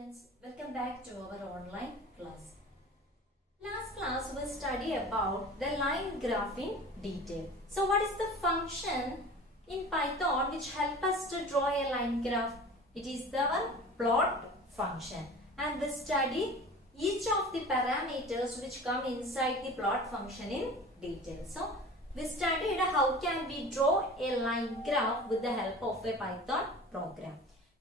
students, welcome back to our online class. Last class we studied about the line graph in detail. So what is the function in Python which help us to draw a line graph? It is the plot function, and we study each of the parameters which come inside the plot function in detail. So we studied how can we draw a line graph with the help of a Python program.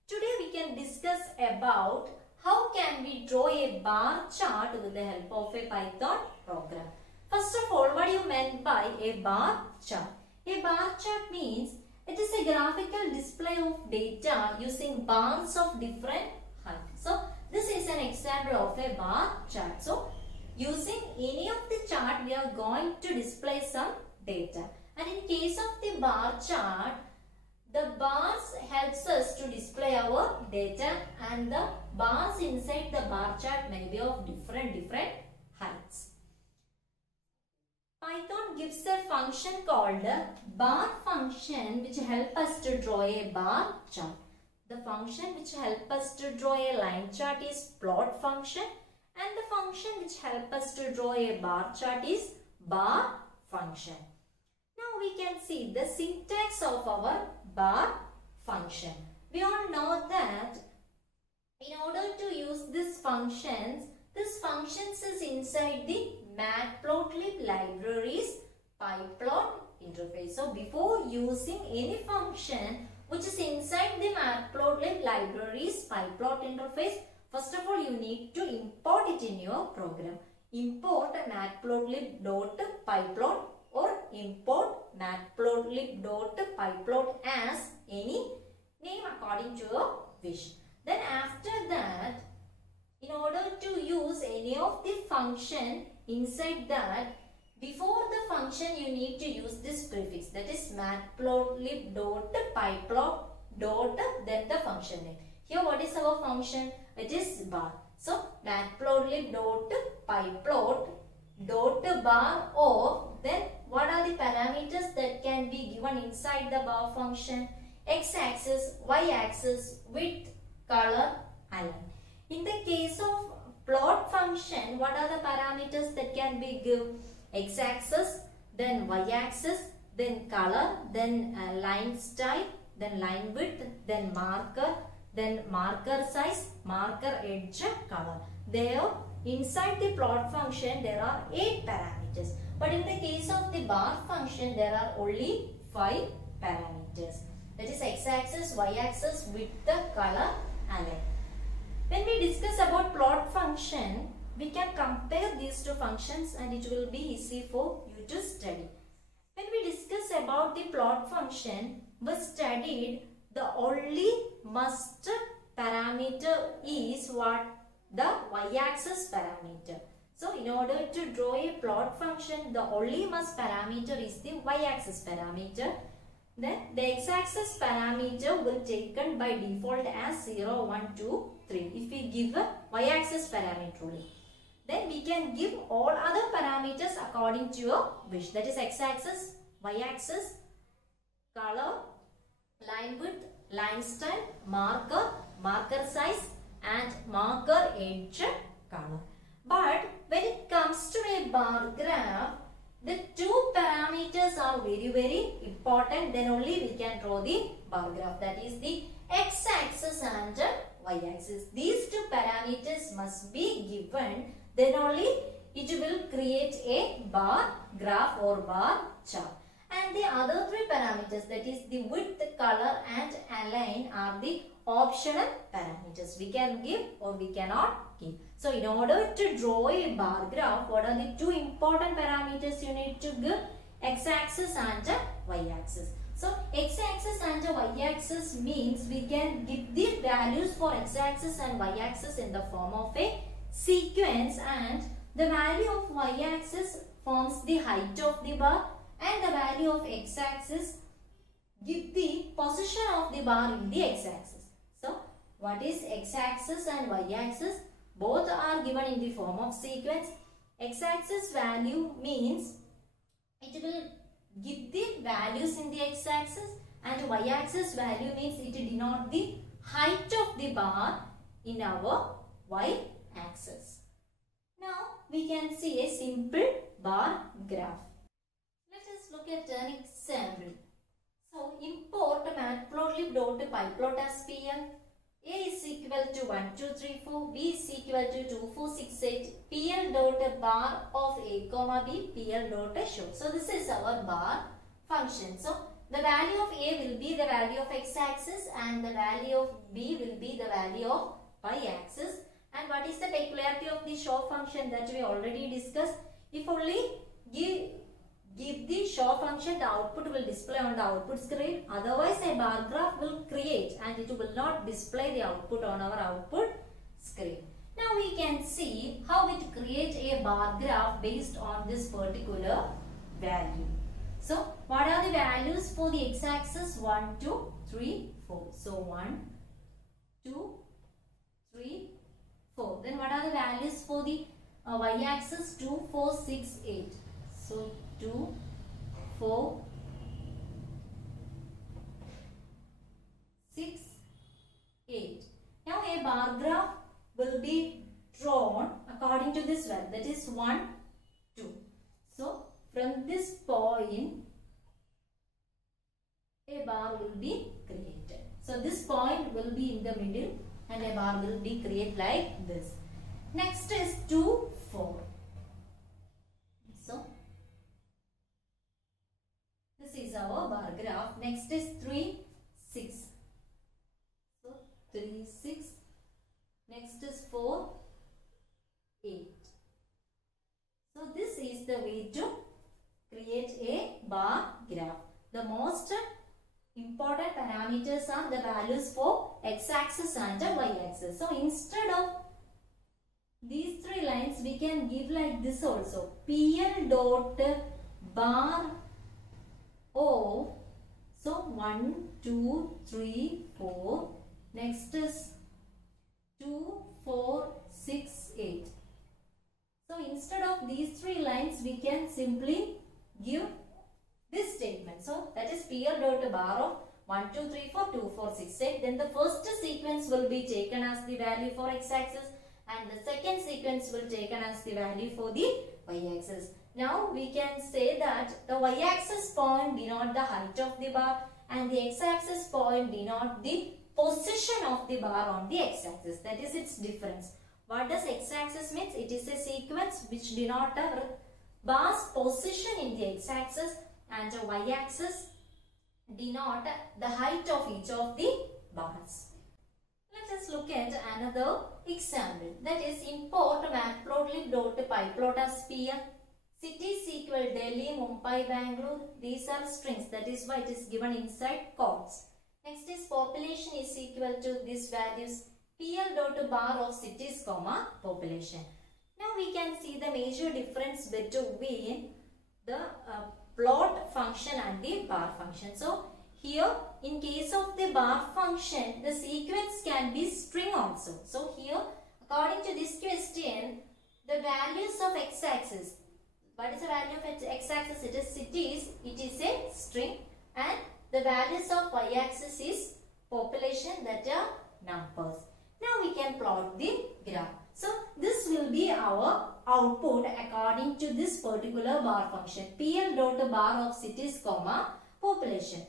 Today we can discuss about how can we draw a bar chart with the help of a Python program. First of all, what do you meant by a bar chart? A bar chart means it is a graphical display of data using bars of different height. So this is an example of a bar chart. So using any of the chart we are going to display some data, and in case of the bar chart, the bars helps us to display our data, and the bars inside the bar chart may be of different heights. Python gives a function called bar function which help us to draw a bar chart. The function which help us to draw a line chart is plot function, and the function which help us to draw a bar chart is bar function. Now we can see the syntax of our bar function. We all know that in order to use this functions is inside the Matplotlib libraries pyplot interface. So before using any function which is inside the Matplotlib libraries pyplot interface, first of all you need to import it in your program. Import matplotlib.pyplot or import matplotlib.pyplot as any name according to your wish. Then after that, in order to use any of the function inside that, before the function you need to use this prefix, that is matplotlib.pyplot then the function name. Here what is our function? It is bar. So matplotlib.pyplot.bar of, then what are the parameters that can be given inside the bar function? X-axis, Y-axis, width, color, align. In the case of plot function, what are the parameters that can be given? X-axis, then Y-axis, then color, then line style, then line width, then marker size, marker edge, color. There, inside the plot function, there are 8 parameters. But in the case of the bar function, there are only 5 parameters. That is x-axis, y-axis, width, color, align. When we discuss about plot function, we can compare these two functions and it will be easy for you to study. When we discuss about the plot function, we studied the only must parameter is what? The y-axis parameter. So in order to draw a plot function, the only must parameter is the y-axis parameter. Then the x-axis parameter will taken by default as 0, 1, 2, 3. If we give a y-axis parameter only, then we can give all other parameters according to your wish. That is x-axis, y-axis, color, line width, line style, marker, marker size, and marker edge, color. But when it comes to a bar graph, the 2 parameters are very important. Then only we can draw the bar graph. That is the x-axis and y-axis. These 2 parameters must be given. Then only it will create a bar graph or bar chart. And the other 3 parameters, that is the width, color and align, are the optional parameters. We can give or we cannot give. So in order to draw a bar graph, what are the 2 important parameters you need to give? X-axis and y-axis. So x-axis and y-axis means we can give the values for x-axis and y-axis in the form of a sequence, and the value of y-axis forms the height of the bar, and the value of x-axis give the position of the bar in the x-axis. So what is x-axis and y-axis? Both are given in the form of sequence. X-axis value means it will give the values in the x-axis, and y-axis value means it denote the height of the bar in our y-axis. Now we can see a simple bar graph. Let us look at an example. So import matplotlib.pyplot as PL. A is equal to 1, 2, 3, 4. B is equal to 2, 4, 6, 8. PL dot bar of A comma B. PL dot show. So this is our bar function. So the value of A will be the value of x-axis and the value of B will be the value of y-axis. And what is the peculiarity of the show function that we already discussed? If only give the show function, the output will display on the output screen. Otherwise, a bar graph will create and it will not display the output on our output screen. Now we can see how it creates a bar graph based on this particular value. So, what are the values for the x-axis? 1, 2, 3, 4. So, 1, 2, 3, 4. Then what are the values for the y-axis? 2, 4, 6, 8. So 2, 4, 6, 8. Now a bar graph will be drawn according to this value, that is 1, 2. So from this point a bar will be created. So this point will be in the middle and a bar will be created like this. Next is 2, 4. So this is our bar graph. Next is 3, 6. So 3, 6. Next is 4, 8. So this is the way to create a bar graph. The most important parameters are the values for x-axis and y-axis. So instead of these three lines, we can give like this also. PL dot bar O. So 1, 2, 3, 4. Next is 2, 4, 6, 8. So instead of these three lines, we can simply give this statement. So that is PL dot bar of 1, 2, 3, 4, 2, 4, 6, 8. Then the first sequence will be taken as the value for x-axis and the second sequence will be taken as the value for the y-axis. Now we can say that the y-axis point denote the height of the bar and the x-axis point denote the position of the bar on the x-axis. That is its difference. What does x-axis means? It is a sequence which denote a bar's position in the x-axis and a y-axis denote the height of each of the bars. Let us look at another example. That is import matplotlib.pyplot as PL. Cities equal Delhi, Mumbai, Bangalore. These are strings. That is why it is given inside quotes. Next is population is equal to these values. PL dot bar of cities comma population. Now we can see the major difference between the plot function and the bar function. So here in case of the bar function, the sequence can be string also. So here according to this question, the values of x-axis. What is the value of x-axis? It is cities. It is a string. And the values of y-axis is population, that are numbers. Now we can plot the graph. So this will be our output according to this particular bar function. PL dot bar of cities comma population.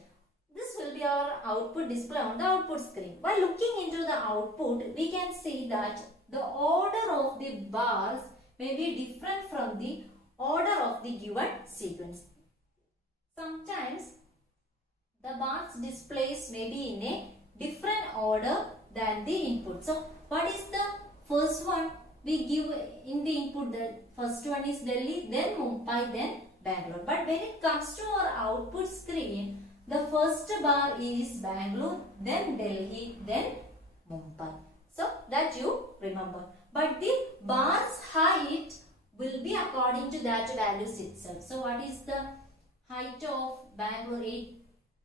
This will be our output display on the output screen. By looking into the output, we can see that the order of the bars may be different from the order of the given sequence. Sometimes the bars displays may be in a different order than the input. So what is the first one? We give in the input, the first one is Delhi, then Mumbai, then Bangalore. But when it comes to our output screen, the first bar is Bangalore, then Delhi, then Mumbai. So that you remember. But the bar's height will be according to that values itself. So what is the height of Bangalore?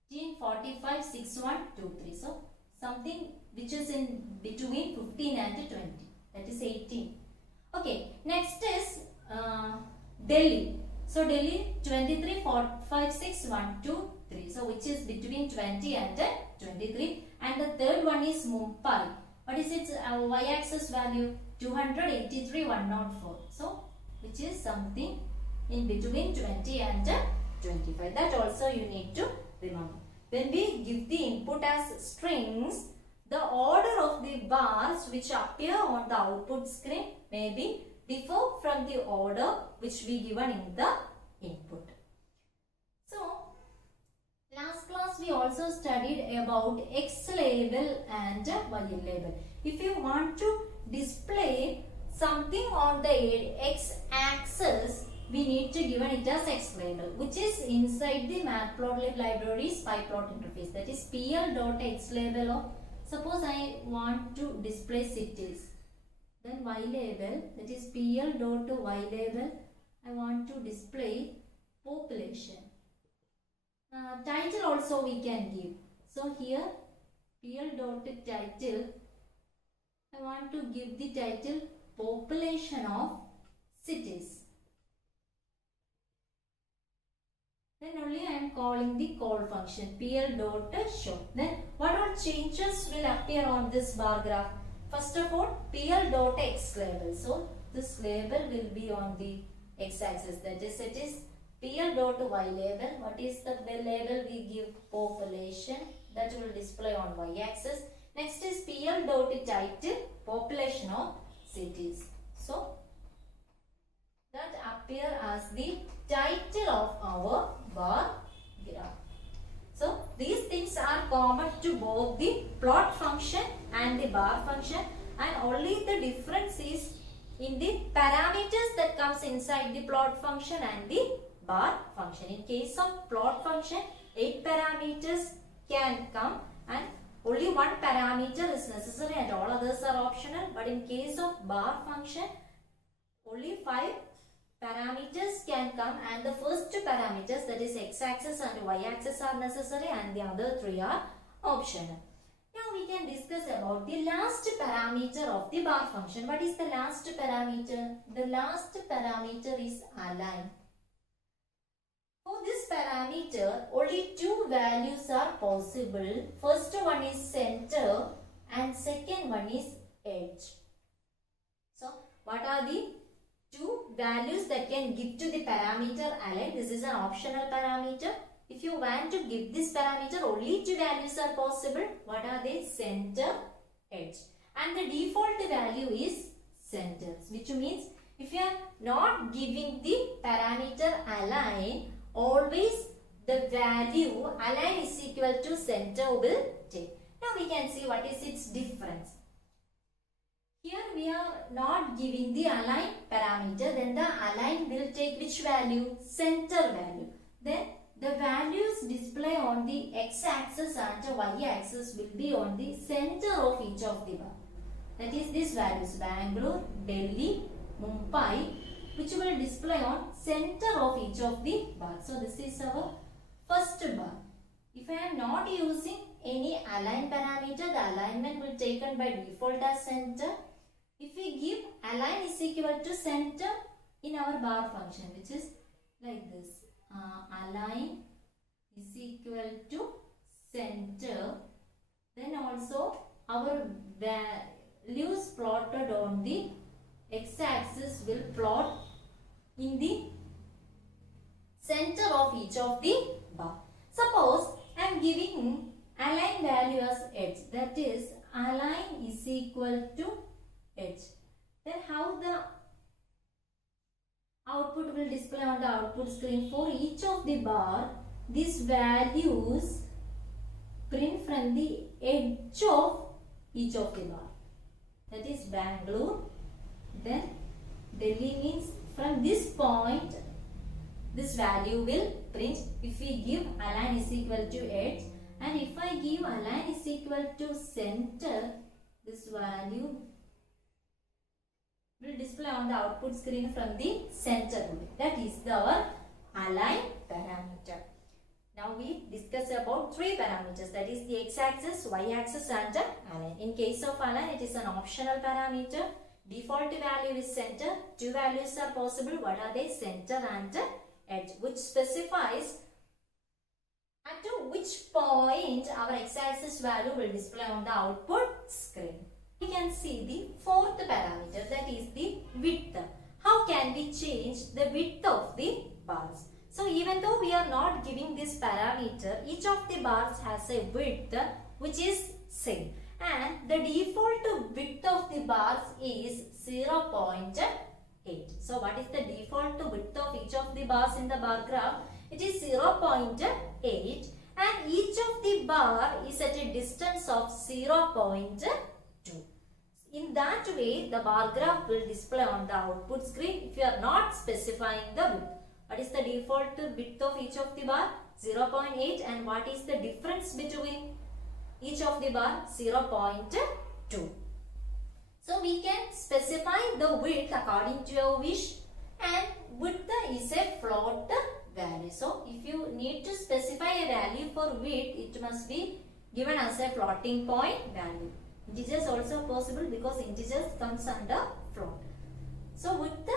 1845 6123. So something which is in between 15 and 20. That is 18. Okay. Next is Delhi. So Delhi 23 456 123. So which is between 20 and 23. And the third one is Mumbai. What is its y-axis value? 283,104. So, which is something in between 20 and 25. That also you need to remember. When we give the input as strings, the order of the bars which appear on the output screen may be differ from the order which we given in the input. So, last class we also studied about X label and Y label. If you want to display something on the X axis, we need to given it as X label, which is inside the Matplotlib library's PyPlot interface. That is pl.x label of, suppose I want to display cities. Then Y label, that is pl.y label, I want to display population. Title also we can give. So here pl.title, I want to give the title population of cities. Then only I am calling the call function pl.show. Then what all changes will appear on this bar graph? First of all, pl.x label. So this label will be on the x-axis. That is, it is pl.y label. What is the label? We give population. That will display on y-axis. Next is pl.title, population of cities. So that appear as the title of our bar graph. So these things are common to both the plot function and the bar function, and only the difference is in the parameters that comes inside the plot function and the bar function. In case of plot function, 8 parameters can come and only one parameter is necessary and all others are optional. But in case of bar function, only 5 parameters can come, and the first two parameters, that is x-axis and y-axis, are necessary and the other 3 are optional. Now we can discuss about the last parameter of the bar function. What is the last parameter? The last parameter is align. For this parameter, only 2 values are possible. First one is center and second one is edge. So what are the 2 values that can give to the parameter align? This is an optional parameter. If you want to give this parameter, only 2 values are possible. What are they? Center, edge. And the default value is center, which means if you are not giving the parameter align, always the value align is equal to center will take. Now we can see what is its difference. Here we are not giving the align parameter, then the align will take which value? Center value. Then the values display on the x-axis and y-axis will be on the center of each of the bar. That is, these values Bangalore, Delhi, Mumbai, which will display on center of each of the bars. So this is our first bar. If I am not using any align parameter, the alignment will taken by default as center. If we give align is equal to center in our bar function, which is like this, align is equal to center, then also our values plotted on the x-axis will plot in the center of each of the bar. Suppose I am giving align value as edge, that is align is equal to edge. Then how the output will display on the output screen? For each of the bar, these values print from the edge of each of the bar. That is Bangalore. Then Delhi means from this point this value will print if we give align is equal to edge, and if I give align is equal to center, this value will display on the output screen from the center. That is our align parameter. Now we discuss about 3 parameters, that is the x-axis, y-axis and align. In case of align, it is an optional parameter. Default value is center. 2 values are possible. What are they? Center and edge, which specifies at which point our x-axis value will display on the output screen. We can see the fourth parameter, that is the width. How can we change the width of the bars? So even though we are not giving this parameter, each of the bars has a width which is same, and the default width of the bars is 0.8. So what is the default width of each of the bars in the bar graph? It is 0.8, and each of the bar is at a distance of 0.2. In that way, the bar graph will display on the output screen if you are not specifying the width. What is the default width of each of the bar? 0.8, and what is the difference between each of the bar? 0.2. So we can specify the width according to your wish, and width is a float value. So if you need to specify a value for width, it must be given as a floating point value. Integers also possible because integers comes under float. So width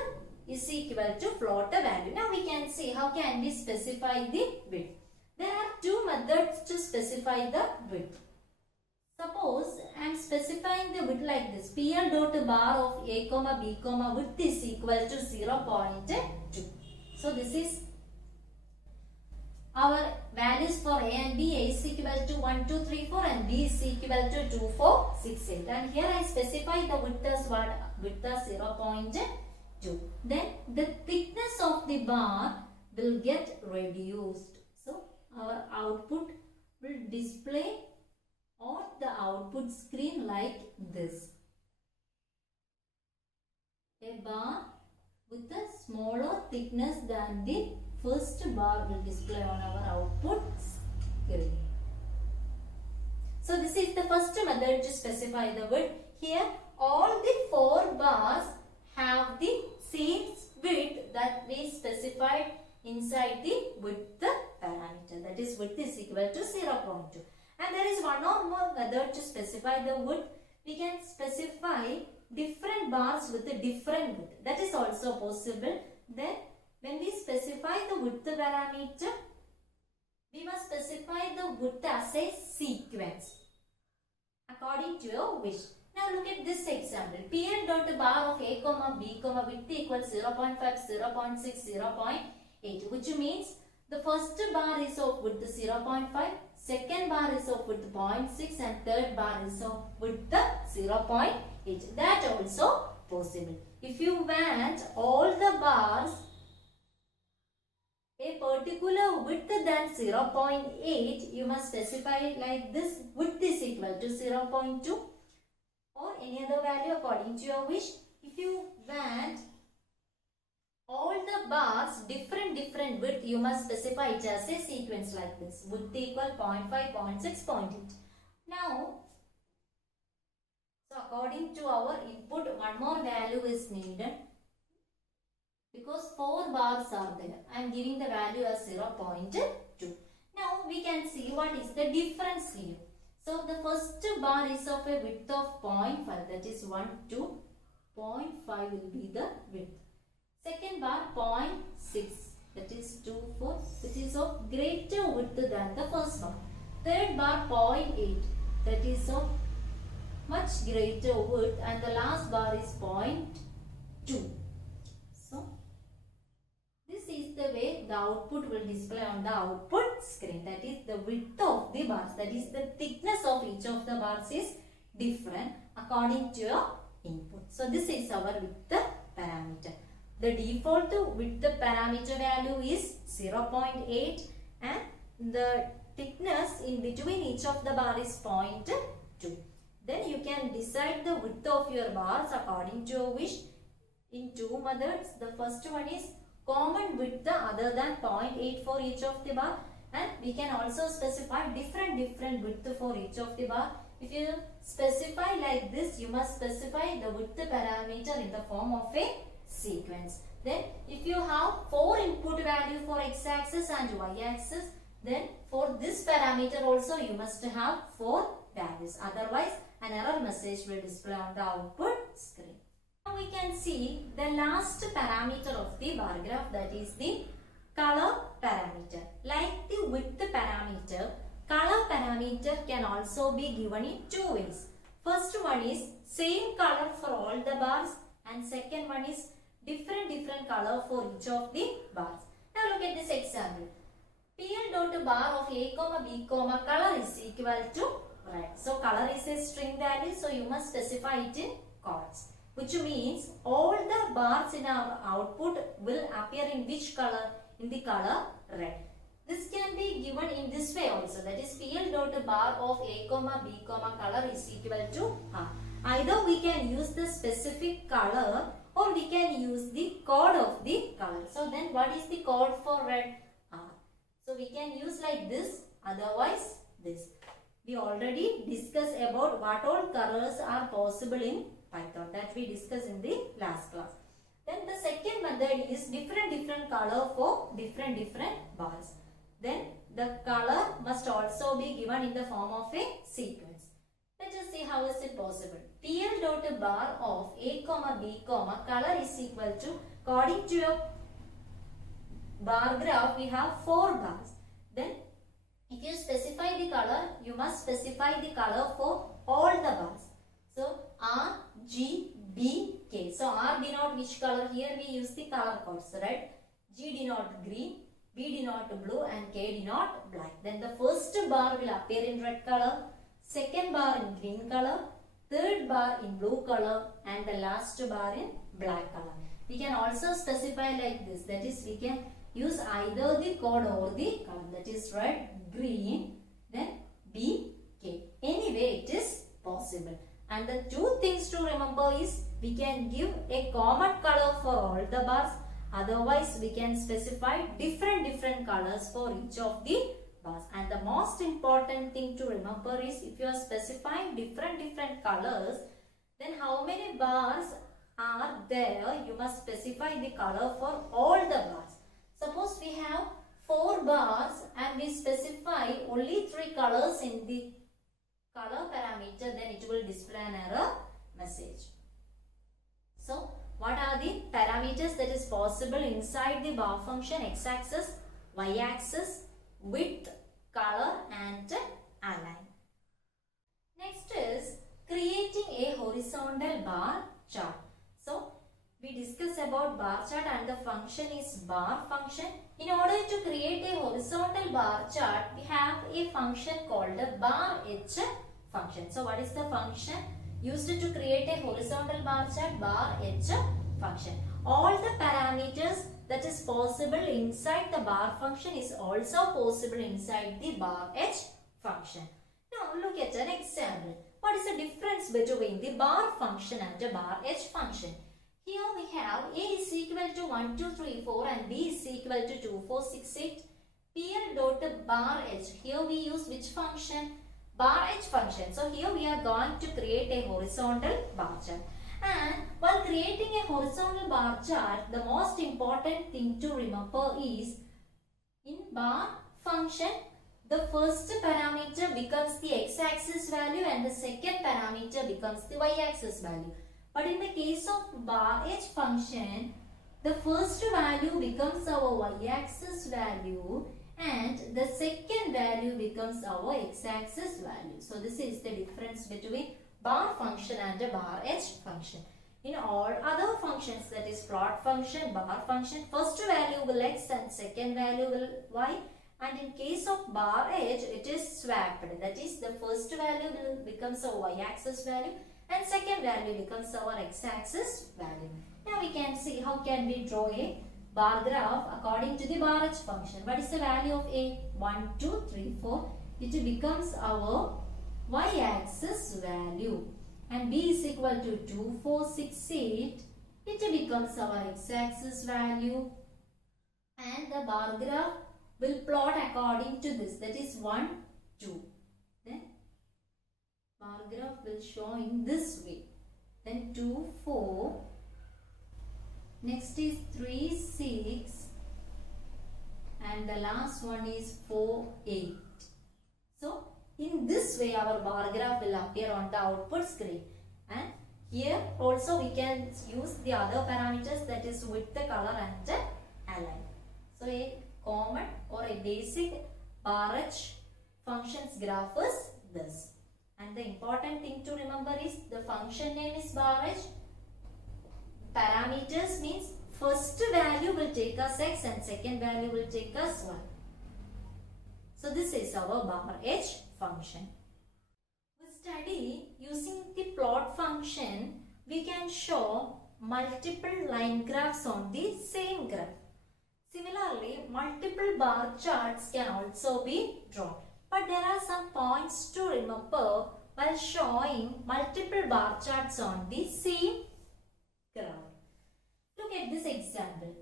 is equal to float value. Now we can see how can we specify the width. There are two methods to specify the width. Suppose I am specifying the width like this. PL dot bar of A comma B comma width is equal to 0.2. So this is our values for A and B. A is equal to 1, 2, 3, 4 and B is equal to 2, 4, 6, 8. And here I specify the width as what? Width as 0.2. Then the thickness of the bar will get reduced. So our output will display on the output screen like this. A bar with a smaller thickness than the first bar will display on our output screen. So this is the first method to specify the width. Here all the 4 bars have the same width that we specified inside the width parameter. That is, width is equal to 0.2. And there is one or more method to specify the width. We can specify different bars with a different width. That is also possible. Then when we specify the width parameter, we must specify the width as a sequence according to your wish. Now look at this example. PL dot bar of A comma B comma width equals 0.5, 0.6, 0.8, which means the first bar is of width 0.5, second bar is of width 0.6 and third bar is of width 0.8. That also possible. If you want all the bars a particular width than 0.8, you must specify it like this. Width is equal to 0.2 or any other value according to your wish. If you want all the bars different width, you must specify it as a sequence like this. Width equal 0.5, 0.6, 0.8. Now, so according to our input, one more value is needed. Because 4 bars are there, I am giving the value as 0.2. Now we can see what is the difference here. So the first bar is of a width of 0.5, that is 1, 2, 0.5 will be the width. Second bar 0.6, that is 2, 4, which is of greater width than the first bar. Third bar 0.8, that is of much greater width, and the last bar is 0.2. This is the way the output will display on the output screen. That is the width of the bars. That is the thickness of each of the bars is different according to your input. So this is our width parameter. The default width parameter value is 0.8 and the thickness in between each of the bar is 0.2. Then you can decide the width of your bars according to your wish in 2 methods. The first one is common width other than 0.8 for each of the bar, and we can also specify different width for each of the bar. If you specify like this, you must specify the width parameter in the form of a sequence. Then if you have 4 input value for x-axis and y-axis, then for this parameter also you must have 4 values. Otherwise an error message will display on the output screen. Now we can see the last parameter of the bar graph, that is the color parameter. Like the width parameter, color parameter can also be given in 2 ways. First one is same color for all the bars, and second one is different color for each of the bars. Now look at this example. PL dot bar of A comma B comma color is equal to red. So color is a string value, so you must specify it in chords, which means all the bars in our output will appear in which color? In the color red. This can be given in this way also, that is PL dot bar of A comma B comma color is equal to R. Either we can use the specific color or we can use the code of the color. So then what is the code for red? R. So we can use like this, otherwise this. We already discussed about what all colors are possible in Python, that we discussed in the last class. Then the second method is different color for different bars. Then the color must also be given in the form of a sequence. Let us see how is it possible. PL dot bar of A comma B comma color is equal to, according to your bar graph, we have 4 bars. Then if you specify the color, you must specify the color for all the bars. So R, G, B, K. So R denote which color? Here we use the color codes, right? G denote green, B denote blue, and K denote black. Then the first bar will appear in red color, second bar in green color, third bar in blue color, and the last bar in black color. We can also specify like this, that is we can use either the code or the color, that is red, green, then B, K. Anyway, it is possible. And the two things to remember is we can give a common color for all the bars. Otherwise, we can specify different colors for each of the bars. And the most important thing to remember is if you are specifying different colors, then how many bars are there? You must specify the color for all the bars. Suppose we have 4 bars and we specify only 3 colors in the color parameter, then it will display an error message. So what are the parameters that is possible inside the bar function? X-axis, Y-axis, width, color, and align. Next is creating a horizontal bar chart. So we discussed about bar chart and the function is bar function. In order to create a horizontal bar chart, we have a function called the bar h function. So what is the function used to create a horizontal bar chart? Bar h function. All the parameters that is possible inside the bar function is also possible inside the bar h function. Now look at an example. What is the difference between the bar function and the bar h function? Here we have A is equal to 1, 2, 3, 4 and B is equal to 2, 4, 6, 8. PL dot bar h. Here we use which function? Bar h function. So here we are going to create a horizontal bar chart. And while creating a horizontal bar chart, the most important thing to remember is in bar function, the first parameter becomes the x-axis value and the second parameter becomes the y-axis value. But in the case of bar h function, the first value becomes our y-axis value and the second value becomes our x-axis value. So this is the difference between bar function and a bar h function. In all other functions, that is plot function, bar function, first value will x and second value will y. And in case of bar h, it is swapped. That is, the first value will becomes a y-axis value and second value becomes our x-axis value. Now we can see how can we draw a bar graph according to the bar h function. What is the value of a? 1, 2, 3, 4. It becomes our y-axis value. And b is equal to 2, 4, 6, 8. It becomes our x-axis value. And the bar graph will plot according to this. That is 1, 2. Then bar graph will show in this way. Then 2, 4. Next is 3, 6. And the last one is 4, 8. So in this way our bar graph will appear on the output screen. And here also we can use the other parameters, that is width, color and align. So a common or a basic bar h functions graph is this. And the important thing to remember is the function name is bar h. Parameters means first value will take us x and second value will take us y. So this is our bar h function. We study using the plot function, we can show multiple line graphs on the same graph. Similarly, multiple bar charts can also be drawn. But there are some points to remember while showing multiple bar charts on the same graph. Look at this example.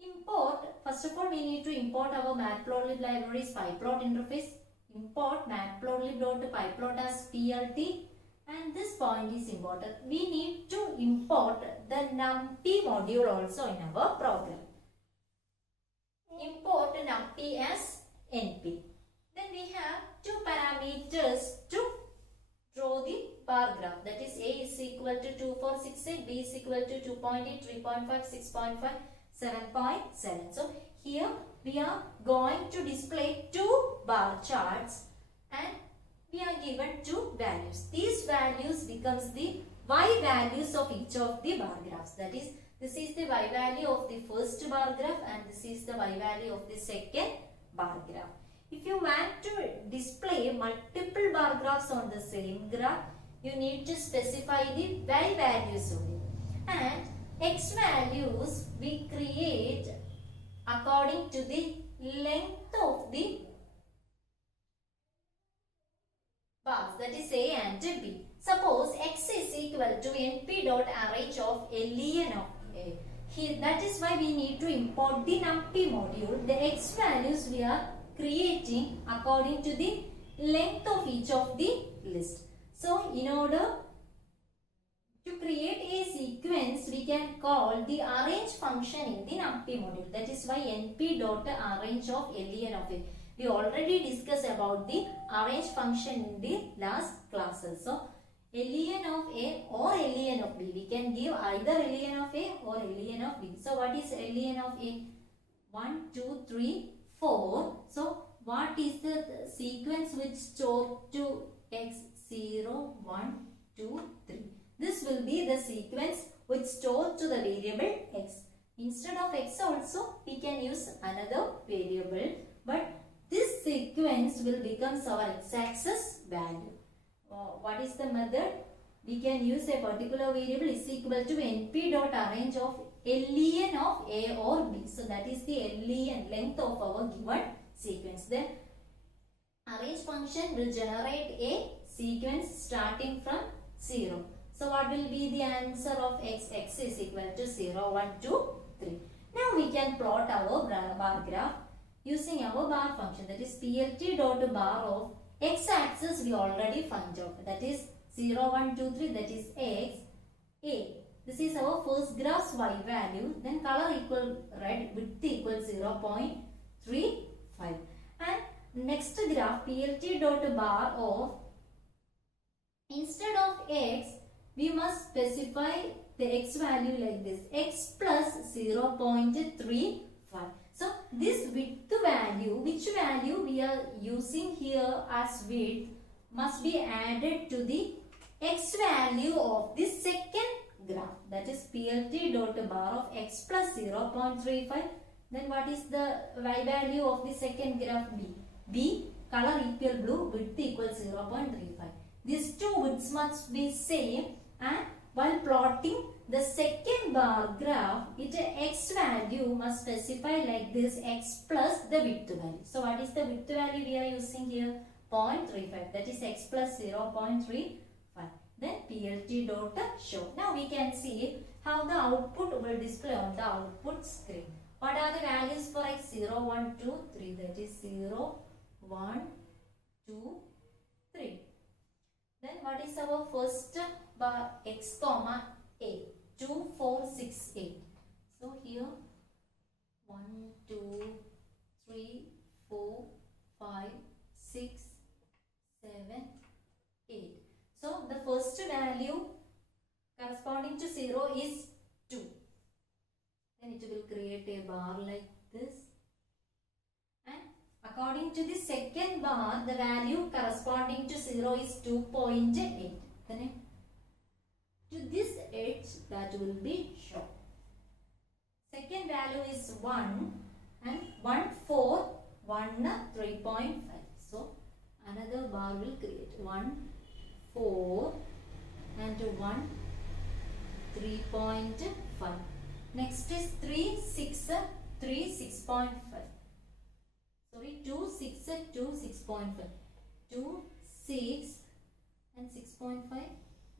Import, first of all we need to import our matplotlib library's pyplot interface. Import matplotlib.pyplot as plt, and this point is important. We need to import the numpy module also in our program. Import numpy as np. Then we have two parameters to draw the bar graph, that is a is equal to 2468, b is equal to 2.8, 3.5, 6.5, 7.7. So here we are going to display two bar charts and we are given two values. These values becomes the y values of each of the bar graphs. That is, this is the y value of the first bar graph and this is the y value of the second bar graph. If you want to display multiple bar graphs on the same graph, you need to specify the y values only. And x values we create according to the length of the bars, that is a and b. Suppose x is equal to np.arrange of len of a. Here, that is why we need to import the numpy module. The x values we are creating according to the length of each of the list. So in order to create a sequence, we can call the arrange function in the numpy module. That is why np.arrange of len of a. We already discussed about the arrange function in the last classes. So len of a or len of b. We can give either len of a or len of b. So what is len of a? 1, 2, 3, 4. So what is the sequence which stored to x? 0, 1, 2, 3. This will be the sequence which stored to the variable x. Instead of x also we can use another variable, but this sequence will become our x-axis value. What is the method? We can use a particular variable is equal to np.arrange of len of a or b. So that is the len, length of our given sequence. Then arrange function will generate a sequence starting from 0. So what will be the answer of x? X is equal to 0, 1, 2, 3. Now we can plot our bar graph using our bar function, that is plt.bar of x-axis we already found out, that is 0, 1, 2, 3, that is x, a. This is our first graph's y value, then color equal red, width equal 0.35. And next graph plt.bar of, instead of x, we must specify the x value like this, x plus 0.35. So this width value, which value we are using here as width, must be added to the x value of the second graph, that is plt.bar of x plus 0.35. Then what is the y value of the second graph? B. B, color equal blue, width equal 0.35. These two widths must be same, and while plotting the second bar graph, its x value must specify like this, x plus the width value. So what is the width value we are using here? 0.35, that is x plus 0.35. Then plt.show. Now we can see how the output will display on the output screen. What are the values for x? 0, 1, 2, 3. That is 0, 1, 2, 3. Then what is our first bar? X comma a. 2, 4, 6, 8. So here 1, 2, 3, 4, 5, 6, 7, 8. So the first value corresponding to 0 is 2. Then it will create a bar like this. And According to the second bar, the value corresponding to 0 is 2.8. Then to this edge that will be shown. Second value is 1 and 1, 4, 1, 3.5. So another bar will create 1, 4 and 1, 3.5. Next is 3, 6, 3, 6.5. Sorry, 2, 6, 2, 6.5. 2, 6 and 6.5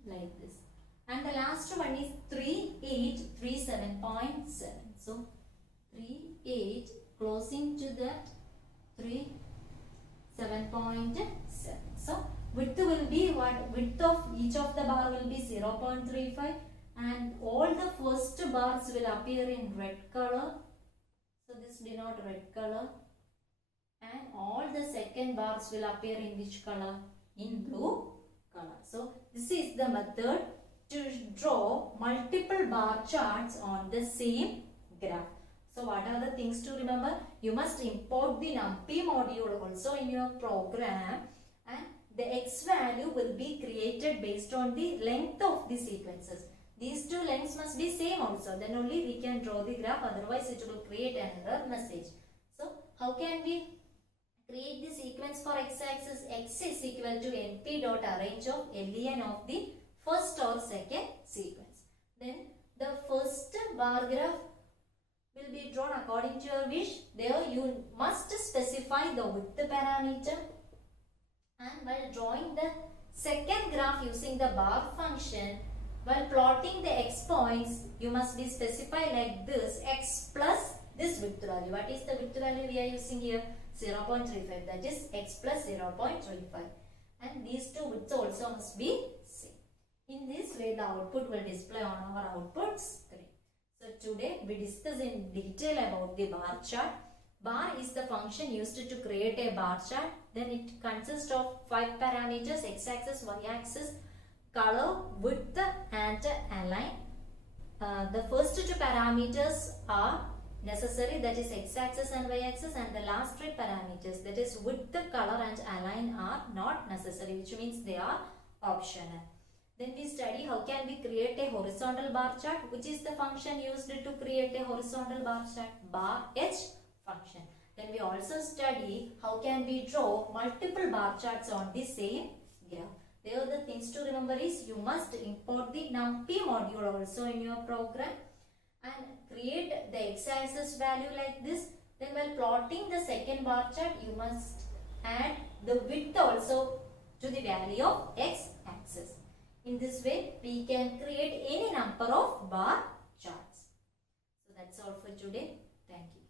like this. And the last one is 3, 8, 3, 7.7. So 3, 8 closing to that 3, 7.7. So width will be what? Width of each of the bar will be 0.35 and all the first bars will appear in red color. So this denote red color. And all the second bars will appear in which color? In blue color. So this is the method to draw multiple bar charts on the same graph. So what are the things to remember? You must import the NumPy module also in your program, and the X value will be created based on the length of the sequences. These two lengths must be same also, then only we can draw the graph, otherwise it will create an error message. So how can we create the sequence for x-axis? X is equal to np dot arrange of len of the first or second sequence. Then the first bar graph will be drawn according to your wish. There you must specify the width parameter, and while drawing the second graph using the bar function, while plotting the x points, you must be specified like this: x plus this width value. What is the width value we are using here? 0.35. That is x plus 0.35. And these two widths also must be same. In this way, the output will display on our output screen. So today we discuss in detail about the bar chart. Bar is the function used to create a bar chart. Then it consists of 5 parameters: x-axis, y-axis, color, width and align. The first 2 parameters are necessary, that is x-axis and y-axis, and the last 3 parameters, that is width, color and align, are not necessary, which means they are optional. Then we study how can we create a horizontal bar chart, which is the function used to create a horizontal bar chart, bar h function. Then we also study how can we draw multiple bar charts on the same graph. There the things to remember is you must import the NumPy module also in your program and create the x-axis value like this. Then while plotting the second bar chart, you must add the width also to the value of x-axis. In this way, we can create any number of bar charts. So that's all for today. Thank you.